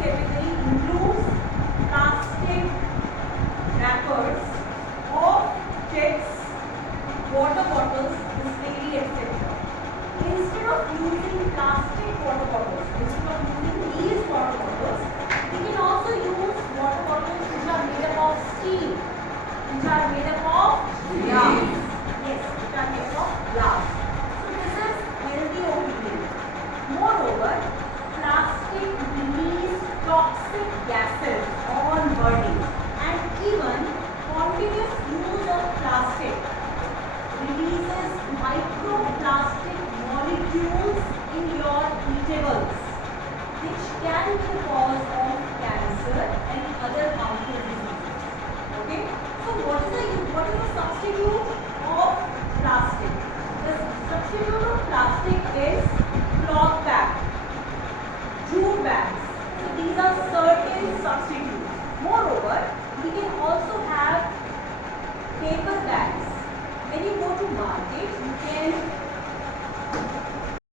category includes plastic wrappers of chips, water bottles, distillery, etc. Instead of using plastic water bottles, instead of using these water bottles, we can also use water bottles which are made up of steel, which are made up of glass. Yes, which are made of glass. So this is healthy opinion. Moreover, plastic release toxic gases on burning, and even continuous use of plastic releases microplastic molecules in your eatables, which can be the cause of cancer and other harmful diseases. Okay, so what is the substitute of plastic? The substitute of plastic is cloth bag, jute bags. So these are certain substitutes. Moreover, we can also have paper bags. When you go to market, you can